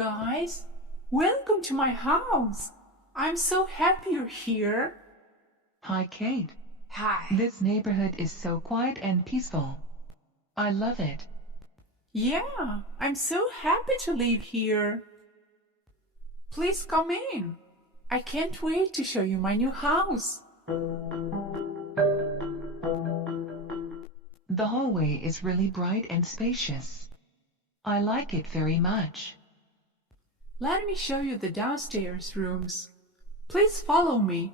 guys. Welcome to my house. I'm so happy you're here. Hi, Kate. Hi. This neighborhood is so quiet and peaceful. I love it. Yeah, I'm so happy to live here. Please come in. I can't wait to show you my new house. The hallway is really bright and spacious. I like it very much. Let me show you the downstairs rooms. Please follow me.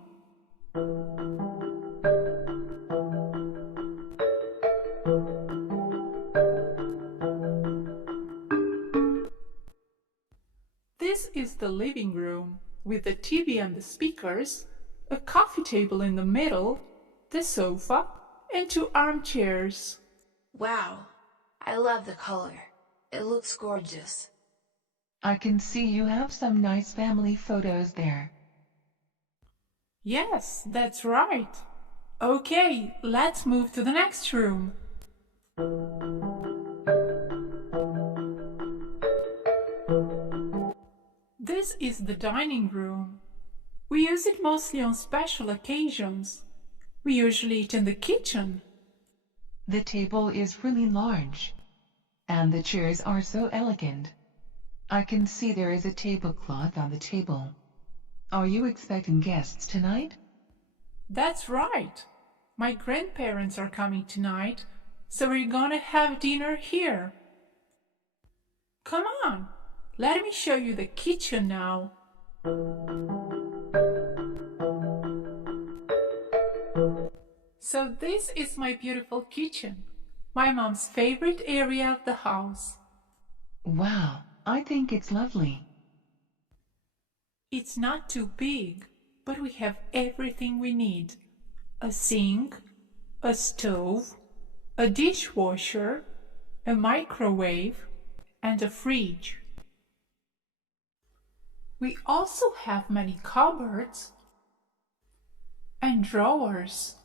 This is the living room with the TV and the speakers, a coffee table in the middle, the sofa, and 2 armchairs. Wow, I love the color. It looks gorgeous. I can see you have some nice family photos there. Yes, that's right. Okay, let's move to the next room. This is the dining room. We use it mostly on special occasions. We usually eat in the kitchen. The table is really large, and the chairs are so elegant. I can see there is a tablecloth on the table. Are you expecting guests tonight? That's right. My grandparents are coming tonight, so we're gonna have dinner here. Come on, let me show you the kitchen now. So this is my beautiful kitchen, my mom's favorite area of the house. Wow, I think it's lovely. It's not too big, but we have everything we need. A sink, a stove, a dishwasher, a microwave, and a fridge. We also have many cupboards and drawers.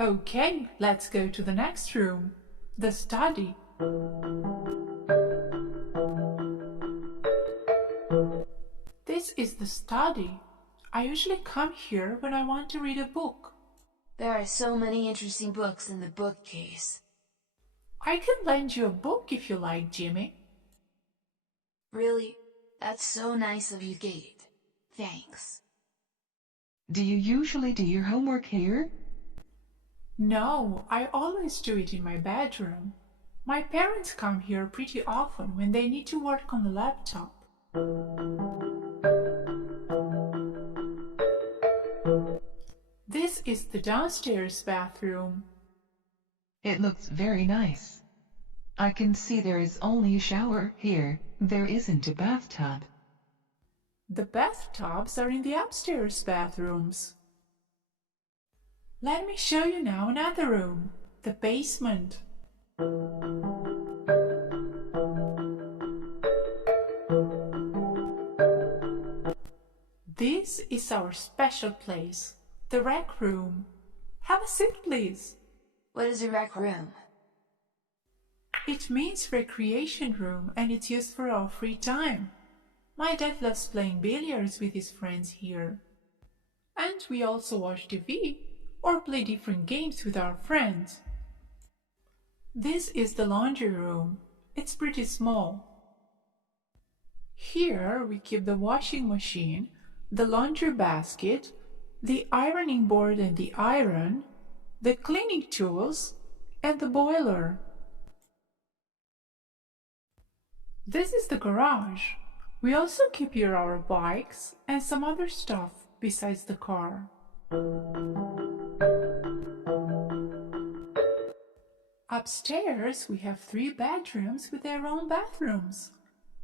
Okay, let's go to the next room, the study. This is the study. I usually come here when I want to read a book. There are so many interesting books in the bookcase. I can lend you a book if you like, Jimmy. Really? That's so nice of you, Kate. Thanks. Do you usually do your homework here? No, I always do it in my bedroom. My parents come here pretty often when they need to work on the laptop. This is the downstairs bathroom. It looks very nice. I can see there is only a shower here. There isn't a bathtub. The bathtubs are in the upstairs bathrooms. Let me show you now another room, the basement. This is our special place, the rec room. Have a seat, please. What is a rec room? It means recreation room and it's used for our free time. My dad loves playing billiards with his friends here. And we also watch TV or play different games with our friends. This is the laundry room. It's pretty small. Here we keep the washing machine, the laundry basket, the ironing board and the iron, the cleaning tools, and the boiler. This is the garage. We also keep here our bikes and some other stuff besides the car. Upstairs we have 3 bedrooms with their own bathrooms.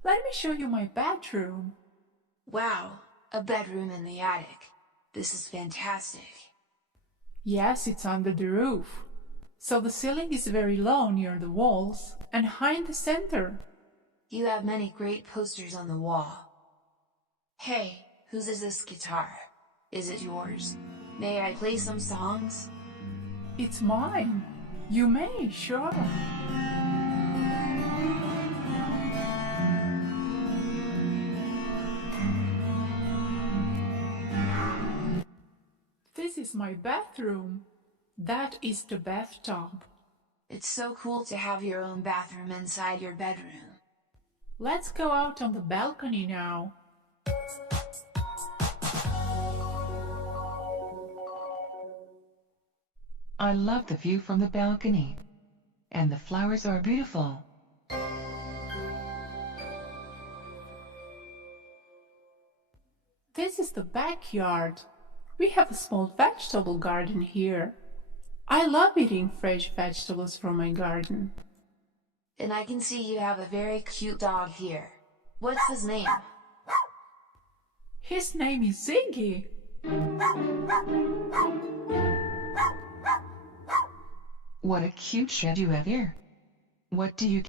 Let me show you my bedroom. Wow, a bedroom in the attic. This is fantastic. Yes, it's under the roof. So the ceiling is very low near the walls and high in the center. You have many great posters on the wall. Hey, whose is this guitar? Is it yours? May I play some songs? It's mine. You may, sure. This is my bathroom. That is the bathtub. It's so cool to have your own bathroom inside your bedroom. Let's go out on the balcony now. I love the view from the balcony. And the flowers are beautiful. This is the backyard. We have a small vegetable garden here. I love eating fresh vegetables from my garden. And I can see you have a very cute dog here. What's his name? His name is Ziggy. What a cute shed you have here. What do you